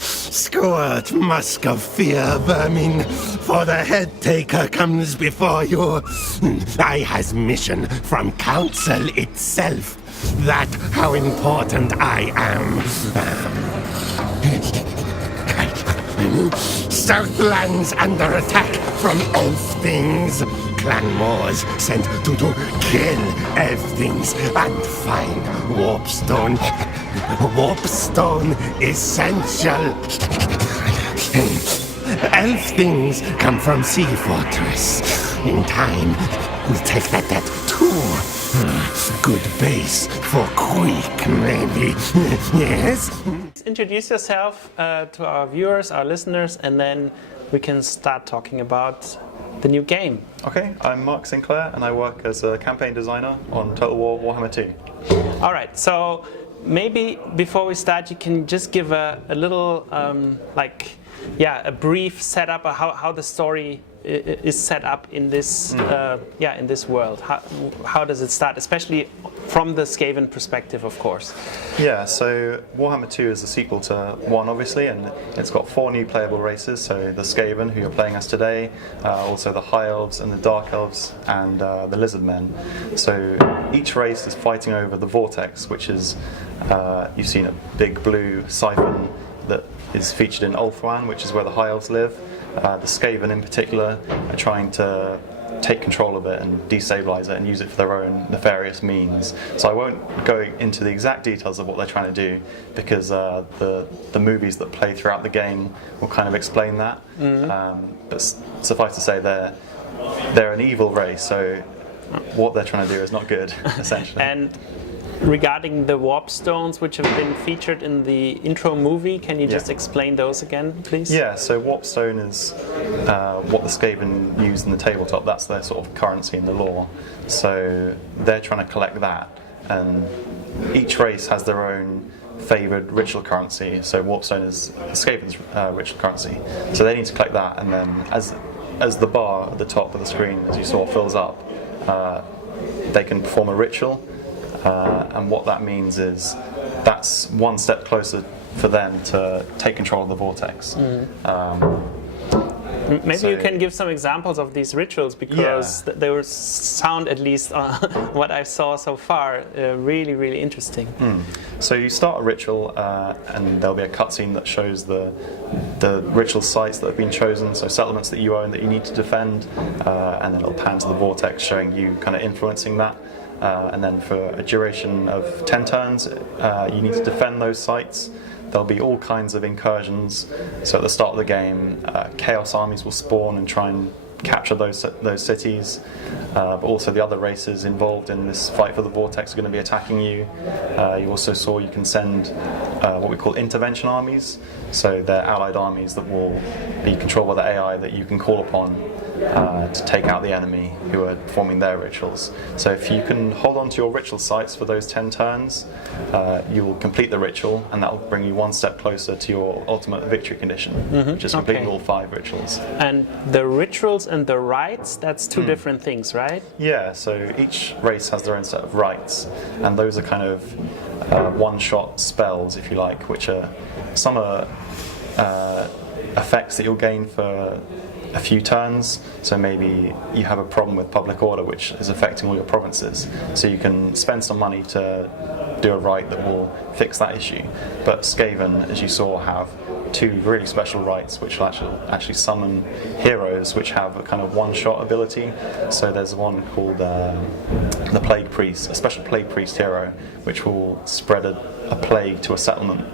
Squirt, musk of fear, vermin, for the head taker comes before you. I has mission from council itself. That how important I am. Southlands under attack from elf things. Clan Moors sent to kill elf things and find warpstone. Warpstone essential. Elf things come from Sea Fortress. In time, we'll take that too. Good base for quick, maybe. Yes? Introduce yourself to our viewers, our listeners, and then we can start talking about the new game. Okay, I'm Mark Sinclair and I work as a campaign designer on Total War Warhammer 2. Alright, so maybe before we start you can just give a little, a brief setup of how the story is set up in this in this world. How does it start, especially from the Skaven perspective, of course? Yeah, so Warhammer 2 is a sequel to 1, obviously, and it's got 4 new playable races. So the Skaven, who you're playing as today, also the High Elves and the Dark Elves, and the Lizard Men. So each race is fighting over the Vortex, which is, you've seen a big blue siphon that is featured in Ulthuan, which is where the High Elves live. The Skaven in particular are trying to take control of it and destabilize it and use it for their own nefarious means. So I won't go into the exact details of what they're trying to do, because the movies that play throughout the game will kind of explain that. But suffice to say, they're an evil race, so what they're trying to do is not good, essentially. And regarding the warp stones, which have been featured in the intro movie, can you just explain those again, please? Yeah, so warp stone is what the Skaven use in the tabletop. That's their sort of currency in the lore. So they're trying to collect that, and each race has their own favoured ritual currency. So warp stone is Skaven's ritual currency. So they need to collect that, and then as the bar at the top of the screen, as you saw, fills up, they can perform a ritual. And what that means is that's one step closer for them to take control of the Vortex. Maybe you can give some examples of these rituals, because they sound, at least what I saw so far, really, really interesting. So you start a ritual and there'll be a cutscene that shows the ritual sites that have been chosen, so settlements that you own that you need to defend, and then it'll pan to the Vortex showing you kind of influencing that. And then for a duration of 10 turns, you need to defend those sites. There'll be all kinds of incursions. So at the start of the game, Chaos Armies will spawn and try and capture those cities. But also the other races involved in this fight for the Vortex are going to be attacking you. You also saw you can send what we call intervention armies. So they're allied armies that will be controlled by the AI that you can call upon to take out the enemy who are performing their rituals. So if you can hold on to your ritual sites for those 10 turns, you will complete the ritual, and that will bring you one step closer to your ultimate victory condition, which is completing all 5 rituals. And the rituals and the rites, that's two different things, right? Yeah, so each race has their own set of rites, and those are kind of one-shot spells, if you like, which are some are effects that you'll gain for a few turns. So maybe you have a problem with public order which is affecting all your provinces, so you can spend some money to do a rite that will fix that issue. But Skaven, as you saw, have 2 really special rites which will actually summon heroes which have a kind of one-shot ability. So there's one called the Plague Priest, a special Plague Priest hero which will spread a plague to a settlement.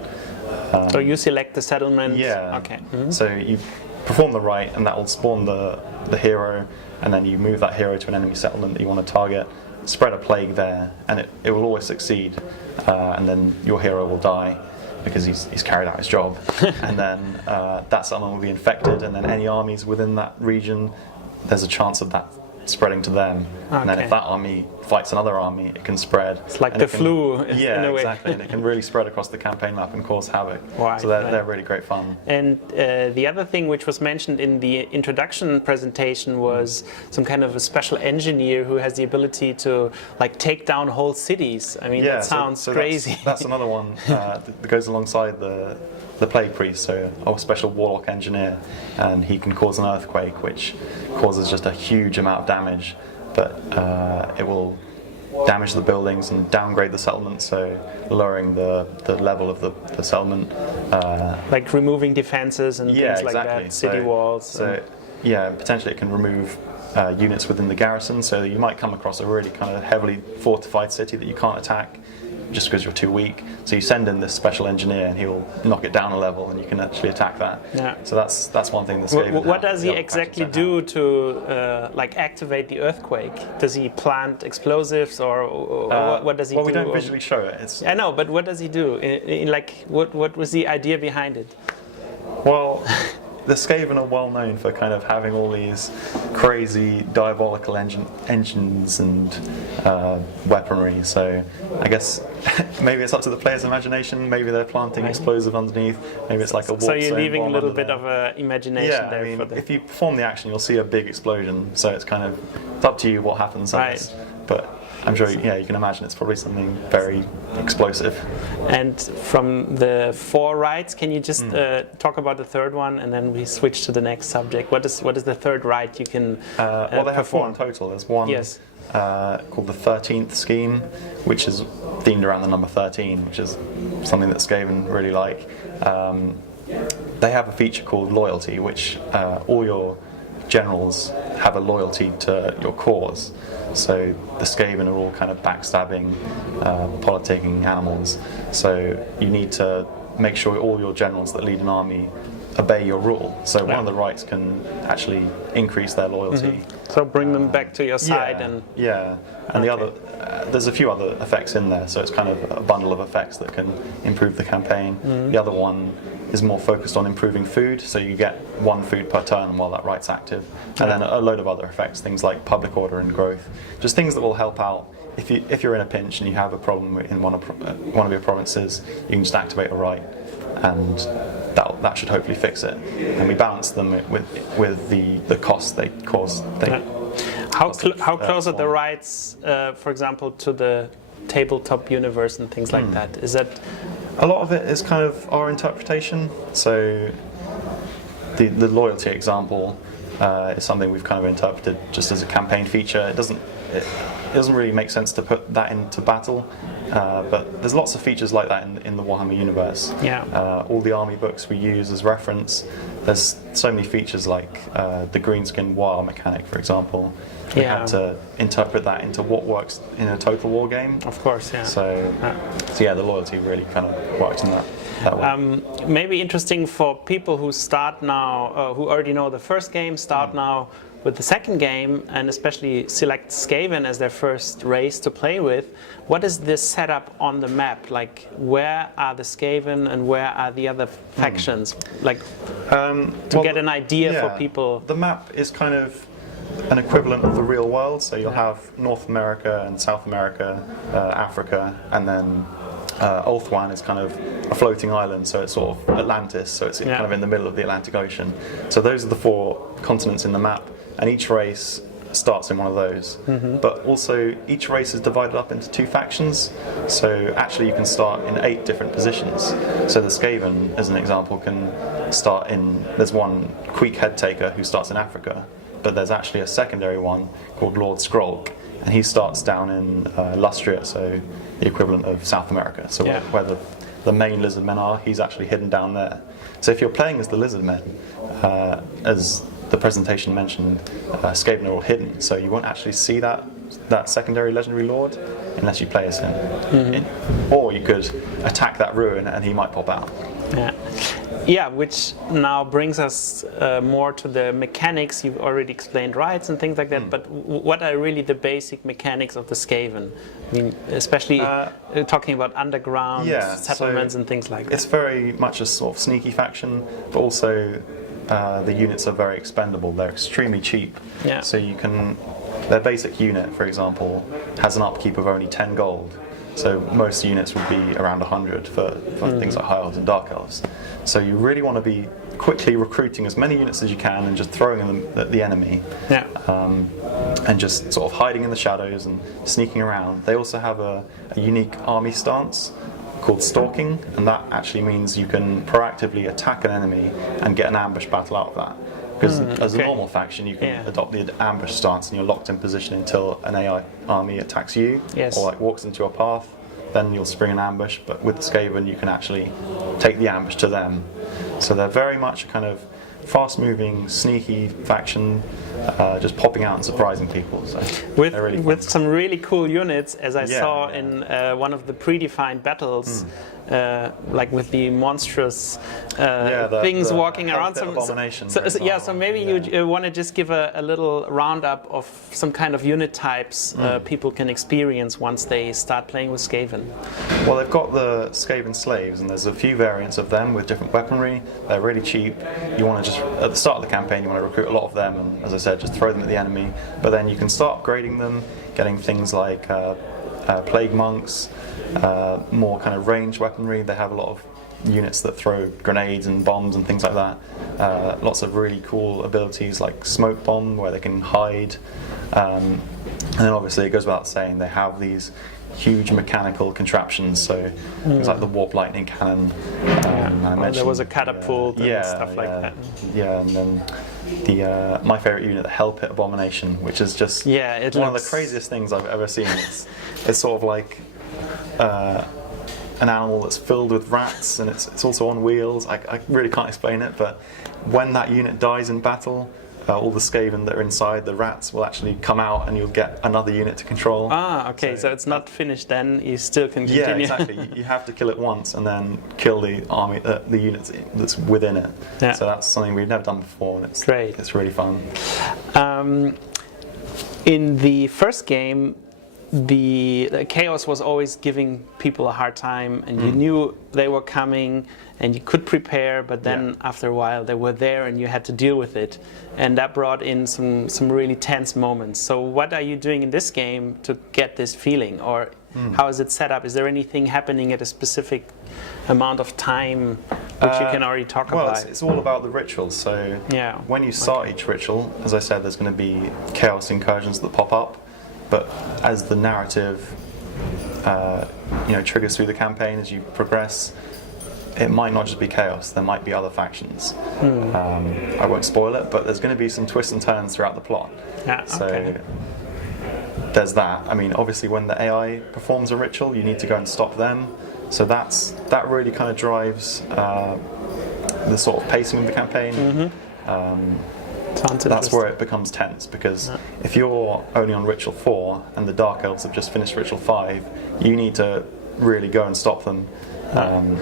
So you select the settlement? Yeah. Okay. So you perform the rite, and that will spawn the hero, and then you move that hero to an enemy settlement that you want to target, spread a plague there, and it will always succeed, and then your hero will die because he's carried out his job. And then that settlement will be infected, and then any armies within that region, there's a chance of that spreading to them. And then if that army fights another army, it can spread. It's like and the it can, flu yeah, in a way. exactly, and it can really spread across the campaign map and cause havoc. Right, so they're really great fun. And the other thing which was mentioned in the introduction presentation was some kind of a special engineer who has the ability to like take down whole cities. I mean, that sounds crazy. That's another one that goes alongside the Plague Priest, so a special warlock engineer, and he can cause an earthquake which causes just a huge amount of damage, but it will damage the buildings and downgrade the settlement, so lowering the level of the settlement. Like removing defenses and things like that, city walls. So yeah, potentially it can remove units within the garrison, so you might come across a really kind of heavily fortified city that you can't attack just because you're too weak. So you send in this special engineer and he'll knock it down a level and you can actually attack that. Yeah. So that's one thing that's Skaven What does he exactly do to like activate the earthquake? Does he plant explosives or what does he do? Well, we don't visually show it. I know, but what does he do? Like, what was the idea behind it? Well, the Skaven are well known for kind of having all these crazy diabolical engines and weaponry, so I guess maybe it's up to the player's imagination. Maybe they're planting explosive underneath, maybe it's like a warp So you're zone leaving a bomb little under bit there. of imagination there. I mean, for the... if you perform the action you'll see a big explosion, so it's kind of, it's up to you what happens next. But I'm sure, you can imagine it's probably something very explosive. And from the 4 rights, can you just talk about the third one, and then we switch to the next subject? What is the third right you can well, they have 4 perform? in total. There's one Yes. called the 13th scheme, which is themed around the number 13, which is something that Skaven really like. They have a feature called loyalty, which all your generals have a loyalty to your cause. So the Skaven are all kind of backstabbing, politicking animals. So you need to make sure all your generals that lead an army obey your rule. So one of the rights can actually increase their loyalty. So bring them back to your side. And the other, there's a few other effects in there, so it's kind of a bundle of effects that can improve the campaign. The other one is more focused on improving food, so you get 1 food per turn while that right's active, and then a load of other effects, things like public order and growth, just things that will help out. If you're in a pinch and you have a problem in one of your provinces, you can just activate a right, and that should hopefully fix it. And we balance them with the cost they cause. How close are the rights, for example, to the tabletop universe and things like that? Is that a lot of it is kind of our interpretation. So the loyalty example is something we've kind of interpreted just as a campaign feature. It doesn't really make sense to put that into battle, but there's lots of features like that in the Warhammer universe. All the army books we use as reference, there's so many features like the greenskin war mechanic, for example. We had to interpret that into what works in a total war game. Of course, yeah. So yeah, the loyalty really kind of worked in that way. Maybe interesting for people who start now, who already know the first game, start now with the second game, and especially select Skaven as their first race to play with. What is this setup on the map? Like, where are the Skaven and where are the other factions? Like, to get an idea for people. The map is kind of an equivalent of the real world, so you'll have North America and South America, Africa, and then Ulthuan is kind of a floating island, so it's sort of Atlantis, so it's kind of in the middle of the Atlantic Ocean. So those are the 4 continents in the map, and each race starts in one of those. But also each race is divided up into 2 factions, so actually you can start in 8 different positions. So the Skaven, as an example, can start in, there's one Queek Head Taker who starts in Africa, but there's actually a secondary one called Lord Skrolk, and he starts down in Lustria, so the equivalent of South America. So where the main lizard men are, he's actually hidden down there. So if you're playing as the lizard men, as the presentation mentioned, Skaven are all hidden, so you won't actually see that secondary legendary lord unless you play as him. Or you could attack that ruin and he might pop out. Yeah, which now brings us more to the mechanics. You've already explained rights and things like that, but what are really the basic mechanics of the Skaven? I mean, especially talking about underground settlements and things like that. It's very much a sort of sneaky faction, but also the units are very expendable. They're extremely cheap, so you can their basic unit, for example, has an upkeep of only 10 gold. So most units would be around 100 for things like High Elves and Dark Elves. So you really want to be quickly recruiting as many units as you can and just throwing them at the enemy. Yeah. And just sort of hiding in the shadows and sneaking around. They also have a unique army stance called stalking, and that actually means you can proactively attack an enemy and get an ambush battle out of that. Because as a normal faction, you can adopt the ambush stance and you're locked in position until an AI army attacks you, or like walks into your path, then you'll spring an ambush. But with the Skaven, you can actually take the ambush to them. So they're very much a kind of fast-moving, sneaky faction, just popping out and surprising people. So with some really cool units, as I saw in one of the predefined battles, like with the monstrous things walking around. So maybe you want to just give a little roundup of some kind of unit types people can experience once they start playing with Skaven. Well, they've got the Skyrim Slaves, and there's a few variants of them with different weaponry. They're really cheap. You want to just, at the start of the campaign, you want to recruit a lot of them, and as I said, just throw them at the enemy. But then you can start upgrading them, getting things like plague monks, more kind of ranged weaponry. They have a lot of units that throw grenades and bombs and things like that. Lots of really cool abilities like smoke bomb, where they can hide. And then obviously it goes without saying, they have these huge mechanical contraptions, so things like the warp lightning cannon. There was a catapult and stuff like that. Yeah, and then the my favourite unit, the Hell Pit Abomination, which is just one of the craziest things I've ever seen. It's sort of like an animal that's filled with rats, and it's also on wheels. I really can't explain it, but when that unit dies in battle, all the Skaven that are inside, the rats, will actually come out, and you'll get another unit to control. So it's not finished then, you still can continue. Yeah, exactly. You have to kill it once and then kill the army, the unit that's within it. Yeah. So that's something we've never done before, and it's great. It's really fun. In the first game, the chaos was always giving people a hard time, and you knew they were coming and you could prepare, but then after a while they were there and you had to deal with it, and that brought in some really tense moments. So what are you doing in this game to get this feeling, or how is it set up? Is there anything happening at a specific amount of time which you can already talk about? Well, it's all about the rituals. So when you start each ritual, as I said, there's going to be chaos incursions that pop up. But as the narrative triggers through the campaign, as you progress, it might not just be chaos, there might be other factions. I won't spoil it, but there's going to be some twists and turns throughout the plot. There's that. I mean, obviously when the AI performs a ritual, you need to go and stop them. So that really kind of drives the sort of pacing of the campaign. That's where it becomes tense, because if you're only on Ritual 4 and the Dark Elves have just finished Ritual 5, you need to really go and stop them.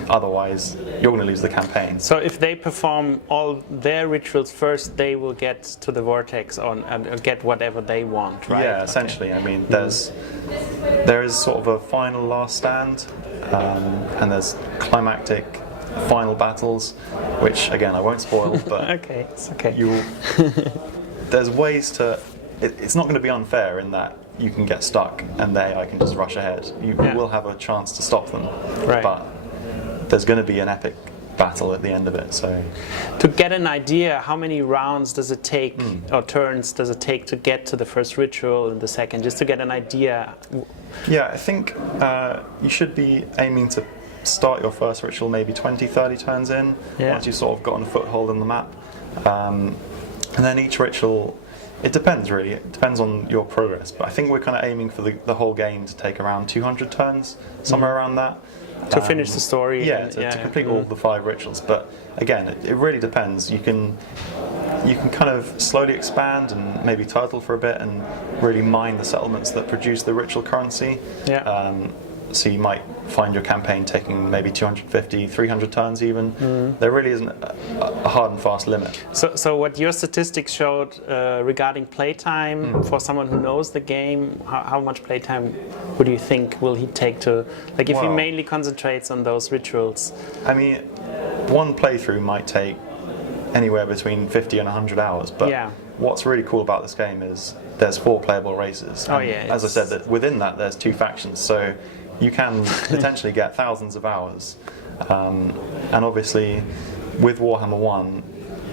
Otherwise, you're going to lose the campaign. So if they perform all their rituals first, they will get to the vortex and get whatever they want, right? Yeah, essentially. I mean, there is sort of a final last stand, and there's climactic final battles, which again I won't spoil, but it's okay. There's ways to. It's not going to be unfair in that you can get stuck and the AI can just rush ahead. You will have a chance to stop them, but there's going to be an epic battle at the end of it. So, to get an idea, how many rounds does it take, or turns does it take to get to the first ritual and the second, just to get an idea? Yeah, I think you should be aiming to start your first ritual maybe 20-30 turns in, once you've sort of gotten a foothold in the map. And then each ritual, it depends really, it depends on your progress, but I think we're kind of aiming for the whole game to take around 200 turns, somewhere around that. To finish the story. To complete all the 5 rituals. But again, it really depends. You can kind of slowly expand and maybe turtle for a bit and really mine the settlements that produce the ritual currency. So you might find your campaign taking maybe 250, 300 turns even. There really isn't a hard and fast limit. So what your statistics showed regarding playtime, for someone who knows the game, how much playtime would you think will he take to, like if he mainly concentrates on those rituals? I mean, one playthrough might take anywhere between 50 and 100 hours, but what's really cool about this game is there's 4 playable races. Oh And yeah. as I said, that within that there's 2 factions, so you can potentially get thousands of hours. And obviously, with Warhammer 1,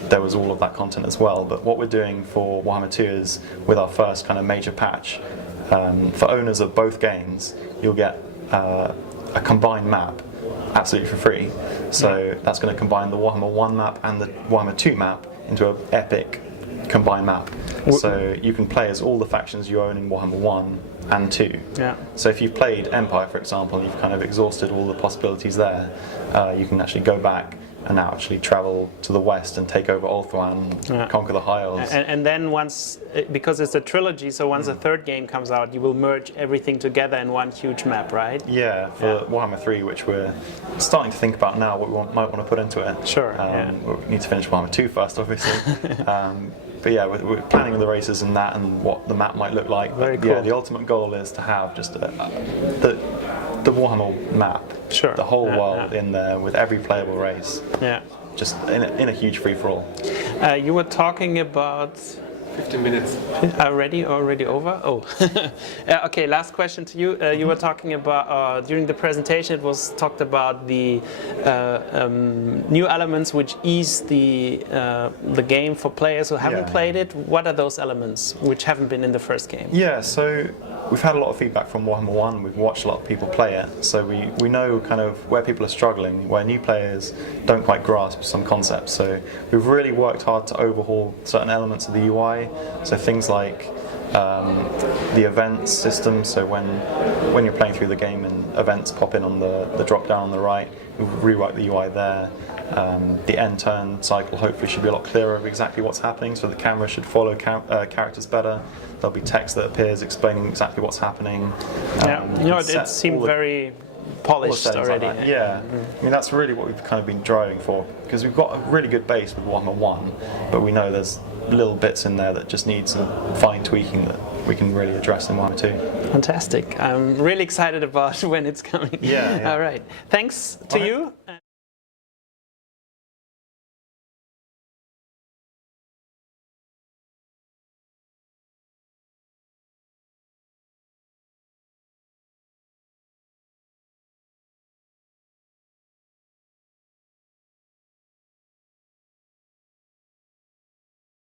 there was all of that content as well. But what we're doing for Warhammer 2 is, with our first kind of major patch, for owners of both games, you'll get a combined map absolutely for free. So that's going to combine the Warhammer 1 map and the Warhammer 2 map into an epic combined map. So you can play as all the factions you own in Warhammer 1 and 2. Yeah. So if you've played Empire, for example, and you've kind of exhausted all the possibilities there, you can actually go back and now actually travel to the west and take over Ulthuan, conquer the High Elves. And then once, because it's a trilogy, so once the third game comes out, you will merge everything together in one huge map, right? Yeah, for Warhammer 3, which we're starting to think about now, what we might want to put into it. Sure. We need to finish Warhammer 2 first, obviously. But yeah, we're planning the races and that, and what the map might look like. Very but cool. Yeah, the ultimate goal is to have just the Warhammer map, Sure. the whole world in there with every playable race. Yeah. Just in a huge free-for-all. You were talking about 15 minutes. already over. Oh, okay. Last question to you. You were talking about during the presentation. It was talked about the new elements which ease the game for players who haven't played it. What are those elements which haven't been in the first game? Yeah, so we've had a lot of feedback from Warhammer 1, we've watched a lot of people play it, so we know kind of where people are struggling, where new players don't quite grasp some concepts. So we've really worked hard to overhaul certain elements of the UI, so things like the events system, so when you're playing through the game and events pop in on the drop down on the right, we've reworked the UI there. The end turn cycle hopefully should be a lot clearer of exactly what's happening, so the camera should follow characters better. There'll be text that appears explaining exactly what's happening. It seemed very polished already. Like yeah, I mean that's really what we've kind of been driving for, because we've got a really good base with Warhammer 1, but we know there's little bits in there that just need some fine tweaking that we can really address in Warhammer 2. Fantastic. I'm really excited about when it's coming. Yeah. All right. Thanks to you.